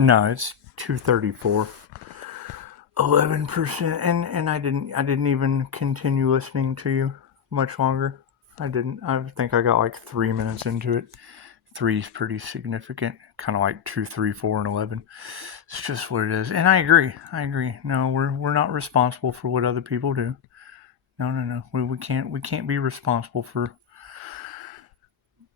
No, it's 234. 11%, and I didn't even continue listening to you much longer. I didn't. I think I got like 3 minutes into it. 3 is pretty significant, kind of like 2, 3, 4, and 11. It's just what it is, and I agree. No, we're not responsible for what other people do. No. We can't be responsible for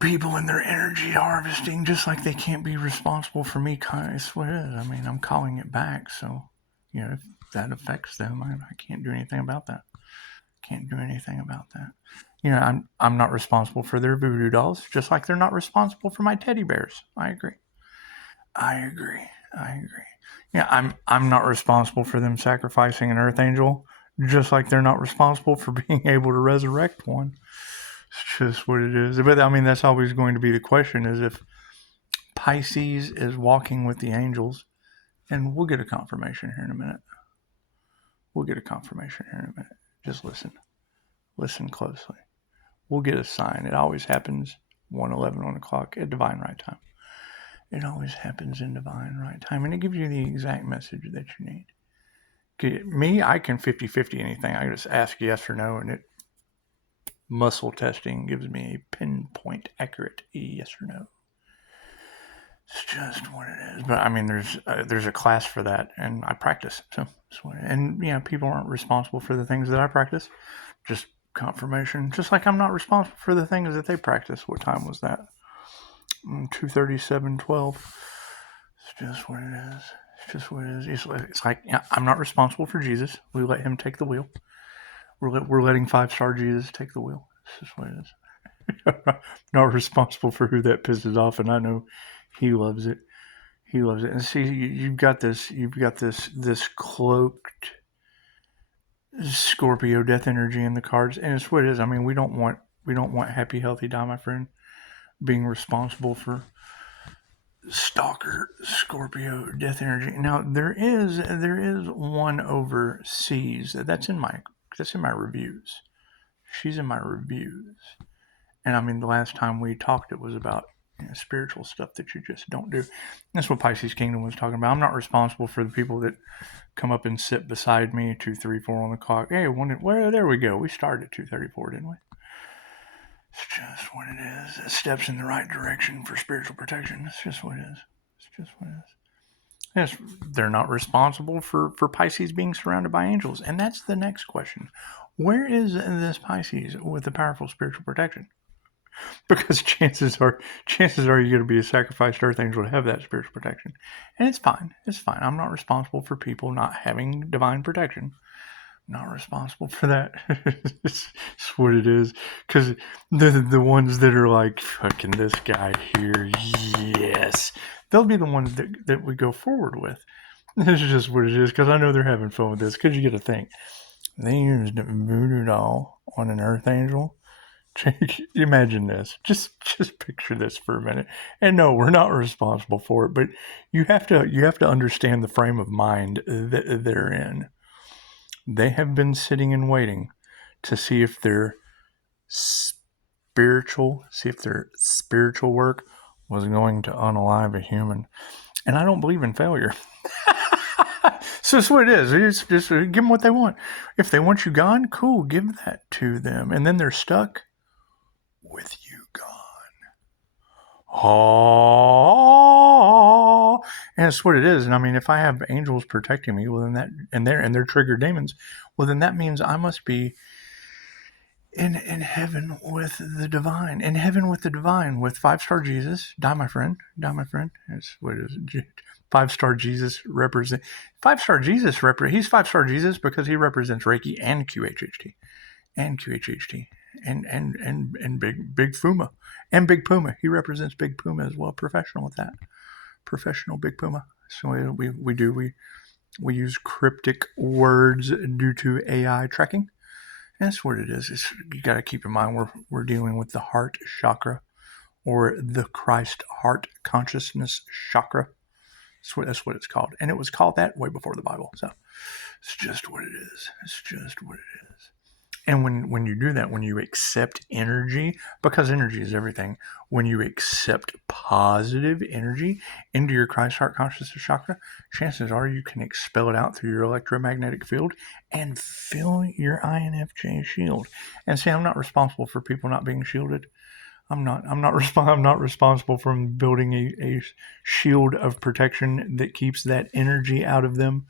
people and their energy harvesting, just like they can't be responsible for me. It's what it is. I mean, I'm calling it back, so if that affects them, I can't do anything about that. I'm not responsible for their voodoo dolls, just like they're not responsible for my teddy bears. I agree. Yeah, I'm not responsible for them sacrificing an earth angel, just like they're not responsible for being able to resurrect one. It's just what it is. But I mean, that's always going to be the question: is if Pisces is walking with the angels, and we'll get a confirmation here in a minute. Just listen closely. We'll get a sign. It always happens 1 o'clock at divine right time. It always happens in divine right time, and it gives you the exact message that you need. Me, I can 50-50 anything. I just ask yes or no, and it muscle testing gives me a pinpoint accurate yes or no. It's just what it is. But I mean, there's a class for that, and I practice. So people aren't responsible for the things that I practice. Just confirmation. Just like I'm not responsible for the things that they practice. What time was that? 2:37:12. It's just what it is. It's like I'm not responsible for Jesus. We let him take the wheel. We're letting 5-star Jesus take the wheel. It's just what it is. Not responsible for who that pisses off, and I know he loves it. And see, you've got this cloaked Scorpio death energy in the cards, and it's what it is. I mean, we don't want happy, healthy, die, my friend, being responsible for stalker Scorpio death energy. Now there is 1 over C's. That's in my reviews. She's in my reviews. And I mean, the last time we talked, it was about spiritual stuff that you just don't do. That's what Pisces Kingdom was talking about. I'm not responsible for the people that come up and sit beside me 2, 3, 4 on the clock. Hey, there we go. We started at 2:34, didn't we? It's just what it is. It steps in the right direction for spiritual protection. It's just what it is. Yes, they're not responsible for Pisces being surrounded by angels. And that's the next question. Where is this Pisces with the powerful spiritual protection? Because chances are you're going to be a sacrificed earth angel to have that spiritual protection. And it's fine. I'm not responsible for people not having divine protection. Not responsible for that. It's what it is. Because the ones that are like, fucking this guy here, yes. They'll be the ones that we go forward with. This is just what it is. Because I know they're having fun with this. Because you get to think. They used a voodoo doll on an earth angel. Imagine this. Just picture this for a minute. And no, we're not responsible for it. But you have to understand the frame of mind that they're in. They have been sitting and waiting to see if their spiritual work was going to unalive a human. And I don't believe in failure. So that's what it is. It's just give them what they want. If they want you gone, cool, give that to them. And then they're stuck with you gone. Oh, and it's what it is. And I mean, if I have angels protecting me, well, then that, and they're triggered demons, well, then that means I must be in heaven with the divine. In heaven with the divine, with 5-star Jesus. Die, my friend. That's what it is. 5-star Jesus represents. 5-star Jesus he's 5-star Jesus because he represents Reiki and QHHT. And Big Fuma. And Big Puma. He represents Big Puma as well. Professional with that. Professional Big Puma. So we use cryptic words due to AI tracking. That's what it is. You got to keep in mind we're dealing with the heart chakra, or the Christ heart consciousness chakra. That's what it's called. And it was called that way before the Bible. So it's just what it is. And when you do that, when you accept energy, because energy is everything, when you accept positive energy into your Christ heart consciousness chakra, chances are you can expel it out through your electromagnetic field and fill your INFJ shield. And see, I'm not responsible for people not being shielded. I'm not responsible for building a shield of protection that keeps that energy out of them,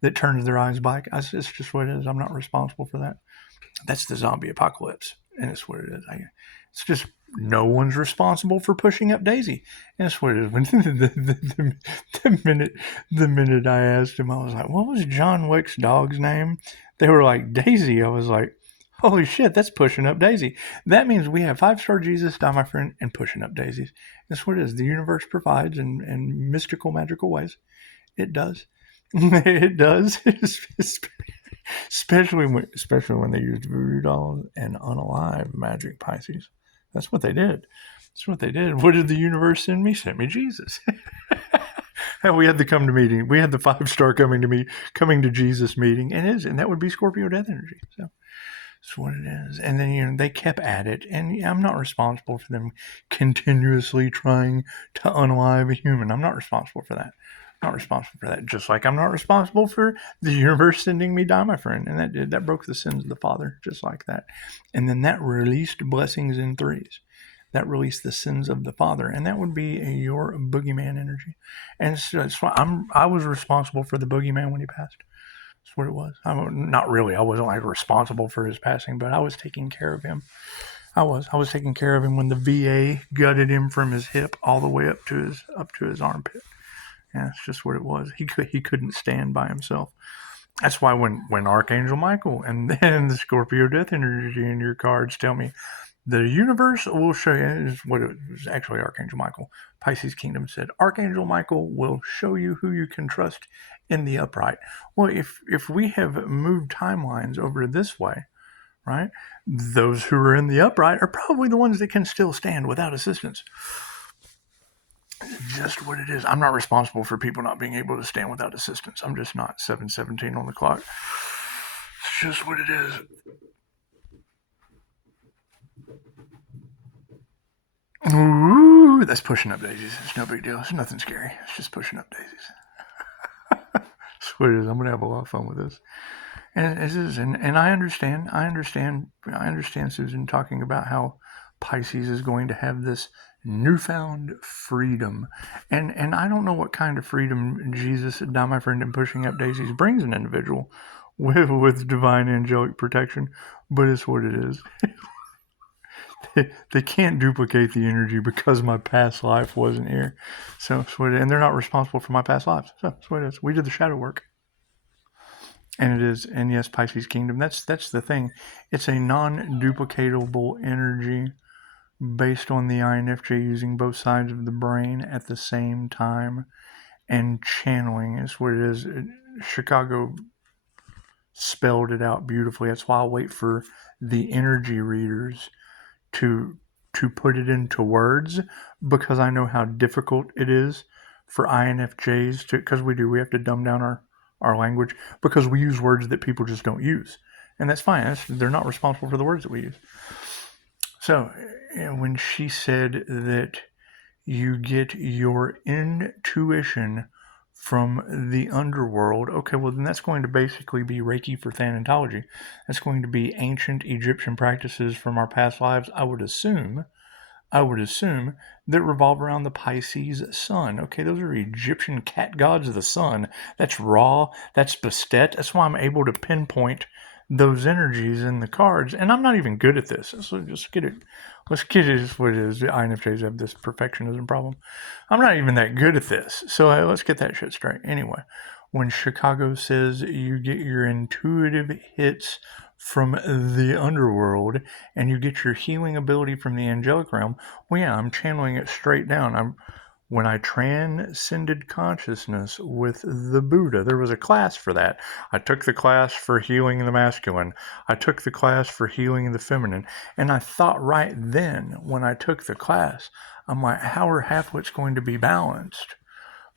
that turns their eyes black. It's just what it is. I'm not responsible for that. That's the zombie apocalypse, and it's what it is. It's just no one's responsible for pushing up Daisy, and that's what it is. When the minute I asked him, I was like, "What was John Wick's dog's name?" They were like, "Daisy." I was like, "Holy shit, that's pushing up Daisy." That means we have 5-star Jesus, die my friend, and pushing up daisies. That's what it is. The universe provides in mystical, magical ways. It does. It does. Especially when they used voodoo dolls and unalive magic Pisces. That's what they did. That's what they did. What did the universe send me? Sent me Jesus. And we had the come to meeting. We had the 5-star coming to Jesus meeting, and that would be Scorpio death energy. So that's what it is. And then they kept at it, and I'm not responsible for them continuously trying to unalive a human. I'm not responsible for that. Not responsible for that. Just like I'm not responsible for the universe sending me die, my friend. And that broke the sins of the Father, just like that. And then that released blessings in threes. That released the sins of the Father, and that would be your boogeyman energy. And it's I was responsible for the boogeyman when he passed. That's what it was. Not really. I wasn't like responsible for his passing, but I was taking care of him. I was taking care of him when the VA gutted him from his hip all the way up to his armpit. Yeah, it's just what it was. He couldn't stand by himself. That's why when Archangel Michael and then the Scorpio death energy in your cards tell me the universe will show you, is what it was actually Archangel Michael. Pisces Kingdom said, Archangel Michael will show you who you can trust in the upright. Well, if we have moved timelines over this way, right, those who are in the upright are probably the ones that can still stand without assistance. Just what it is. I'm not responsible for people not being able to stand without assistance. I'm just not. 7:17 on the clock. It's just what it is. Ooh, that's pushing up daisies. It's no big deal. It's nothing scary. It's just pushing up daisies. That's what it is. I'm gonna have a lot of fun with this. And it is, and I understand, Susan, talking about how Pisces is going to have this newfound freedom. And I don't know what kind of freedom Jesus, die my friend, and pushing up daisies brings an individual with divine angelic protection, but it's what it is. They can't duplicate the energy because my past life wasn't here. So it's what it is. And they're not responsible for my past lives. So that's what it is. We did the shadow work. And it is, and yes, Pisces Kingdom, that's the thing. It's a non-duplicatable energy based on the INFJ using both sides of the brain at the same time and channeling is what it is. Chicago spelled it out beautifully. That's why I'll wait for the energy readers to put it into words, because I know how difficult it is for INFJs to, because we have to dumb down our language because we use words that people just don't use. And that's fine. They're not responsible for the words that we use. So when she said that you get your intuition from the underworld, okay, well then that's going to basically be Reiki for Thanatology. That's going to be ancient Egyptian practices from our past lives, I would assume, that revolve around the Pisces sun. Okay, those are Egyptian cat gods of the sun. That's Ra, that's Bastet. That's why I'm able to pinpoint those energies in the cards. And I'm not even good at this. So just get it. Let's get it as what it is. The INFJs have this perfectionism problem. I'm not even that good at this. So let's get that shit straight. Anyway, when Chicago says you get your intuitive hits from the underworld and you get your healing ability from the angelic realm, well, yeah, I'm channeling it straight down. When I transcended consciousness with the Buddha, there was a class for that. I took the class for healing the masculine. I took the class for healing the feminine. And I thought right then, when I took the class, I'm like, how are halfwits going to be balanced?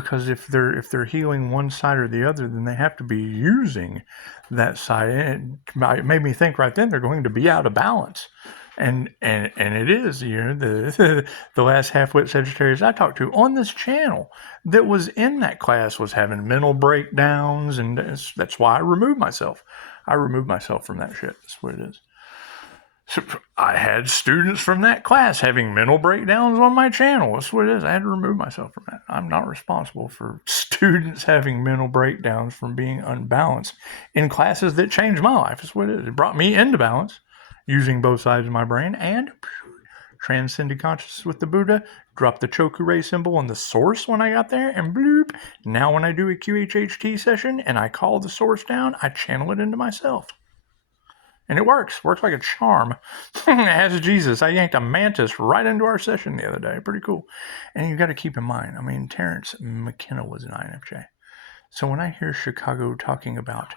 because if they're healing one side or the other, then they have to be using that side. And it made me think right then they're going to be out of balance. And it is, the last half-wit Sagittarius I talked to on this channel that was in that class was having mental breakdowns, and that's why I removed myself. I removed myself from that shit. That's what it is. So I had students from that class having mental breakdowns on my channel. That's what it is. I had to remove myself from that. I'm not responsible for students having mental breakdowns from being unbalanced in classes that changed my life. That's what it is. It brought me into balance using both sides of my brain and transcended consciousness with the Buddha, dropped the Choku symbol on the source when I got there, and bloop. Now when I do a QHHT session and I call the source down, I channel it into myself. And it works like a charm. As Jesus, I yanked a mantis right into our session the other day. Pretty cool. And you got to keep in mind, I mean, Terrence McKenna was an INFJ. So when I hear Chicago talking about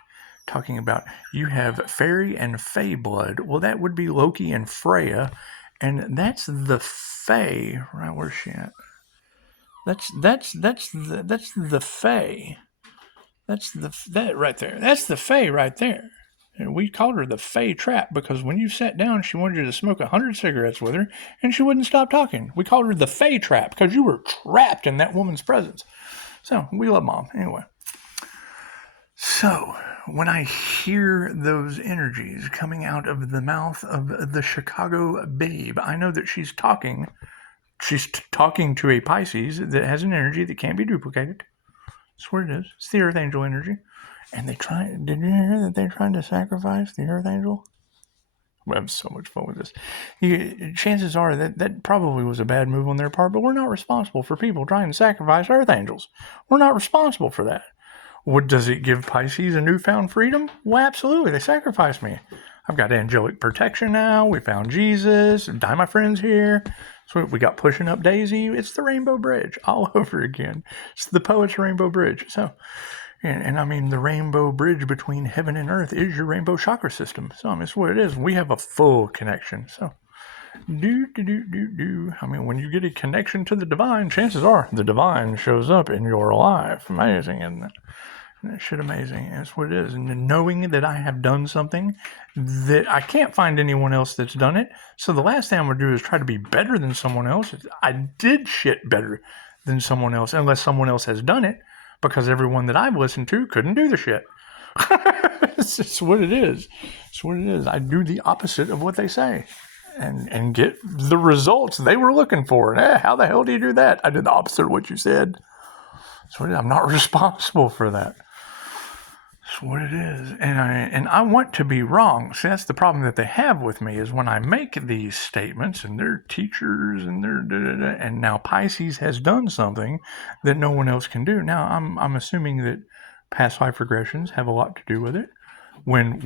you have fairy and fae blood, well, that would be Loki and Freya, and that's the fae. Right, where's she at? That's the fae. That right there. That's the fae right there. And we called her the Fae Trap because when you sat down, she wanted you to smoke 100 cigarettes with her, and she wouldn't stop talking. We called her the Fae Trap because you were trapped in that woman's presence. So, we love Mom. Anyway. So, when I hear those energies coming out of the mouth of the Chicago babe, I know that she's talking. She's talking to a Pisces that has an energy that can't be duplicated. That's what it is. It's the Earth Angel energy. And did you hear that they're trying to sacrifice the Earth Angel? We have so much fun with this. Chances are that probably was a bad move on their part, but we're not responsible for people trying to sacrifice Earth Angels. We're not responsible for that. What does it give Pisces a newfound freedom? Well, absolutely. They sacrificed me. I've got angelic protection now. We found Jesus. Die my friends here. So we got pushing up Daisy. It's the Rainbow Bridge all over again. It's the poet's Rainbow Bridge. So... And I mean, the rainbow bridge between heaven and earth is your rainbow chakra system. So, I mean, it's what it is. We have a full connection. So, I mean, when you get a connection to the divine, chances are the divine shows up in your life. Amazing, isn't it? That shit amazing. That's what it is. And knowing that I have done something that I can't find anyone else that's done it. So, the last thing I'm going to do is try to be better than someone else. I did shit better than someone else, unless someone else has done it. Because everyone that I've listened to couldn't do the shit. It's just what it is. It's what it is. I do the opposite of what they say. And get the results they were looking for. How the hell do you do that? I did the opposite of what you said. That's what it is. I'm not responsible for that. That's what it is. And I want to be wrong. See, that's the problem that they have with me is when I make these statements and they're teachers and and now Pisces has done something that no one else can do. Now, I'm assuming that past life regressions have a lot to do with it. When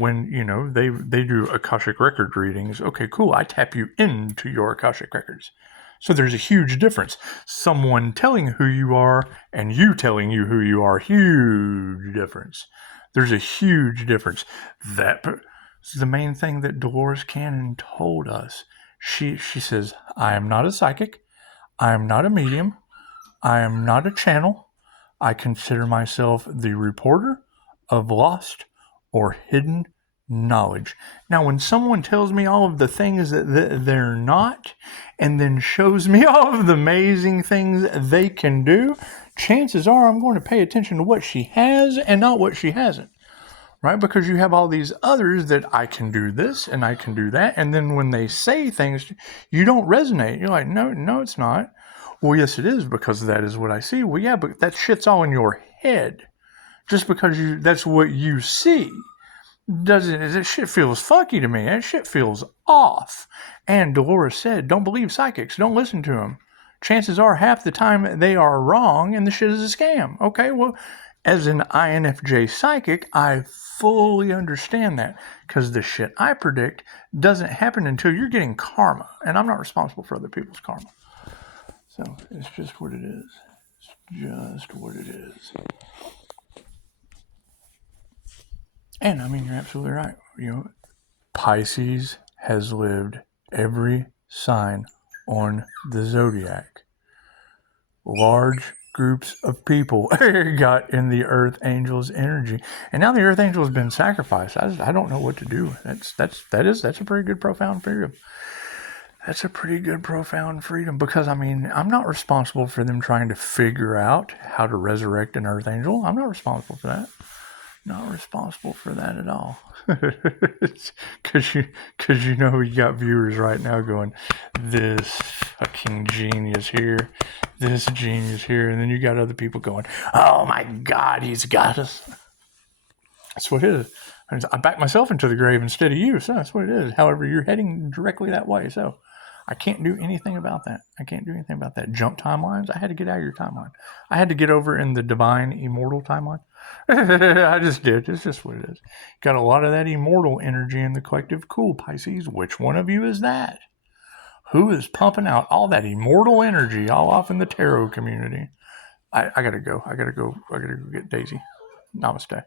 they do Akashic record readings, okay, cool, I tap you into your Akashic records. So there's a huge difference. Someone telling who you are and you telling you who you are, huge difference. There's a huge difference. That's the main thing that Dolores Cannon told us. She says, I am not a psychic. I am not a medium. I am not a channel. I consider myself the reporter of lost or hidden knowledge. Now, when someone tells me all of the things that they're not, and then shows me all of the amazing things they can do, chances are I'm going to pay attention to what she has and not what she hasn't. Right? Because you have all these others that I can do this and I can do that. And then when they say things, you don't resonate. You're like, no, it's not. Well, yes, it is because that is what I see. Well, yeah, but that shit's all in your head. Just because that's what you see. That shit feels funky to me. That shit feels off. And Dolores said, don't believe psychics. Don't listen to them. Chances are half the time they are wrong and the shit is a scam. Okay, well, as an INFJ psychic, I fully understand that because the shit I predict doesn't happen until you're getting karma. And I'm not responsible for other people's karma. So it's just what it is. It's just what it is. And I mean, you're absolutely right. Pisces has lived every sign on the zodiac. Large groups of people got in the Earth Angel's energy, and now the Earth Angel has been sacrificed. I don't know what to do. That's a pretty good profound freedom. That's a pretty good profound freedom, because I mean, I'm not responsible for them trying to figure out how to resurrect an Earth Angel. I'm not responsible for that. Not responsible for that at all. Because you know you got viewers right now going, this fucking genius here, this genius here, and then you got other people going, oh my God, he's got us. That's what it is. I backed myself into the grave instead of you, so that's what it is. However, you're heading directly that way, so I can't do anything about that. I can't do anything about that. Jump timelines, I had to get out of your timeline. I had to get over in the divine, immortal timeline. I just did. It's just what it is. Got a lot of that immortal energy in the collective. Cool, Pisces. Which one of you is that? Who is pumping out all that immortal energy all off in the tarot community? I gotta go. I gotta go get Daisy. Namaste.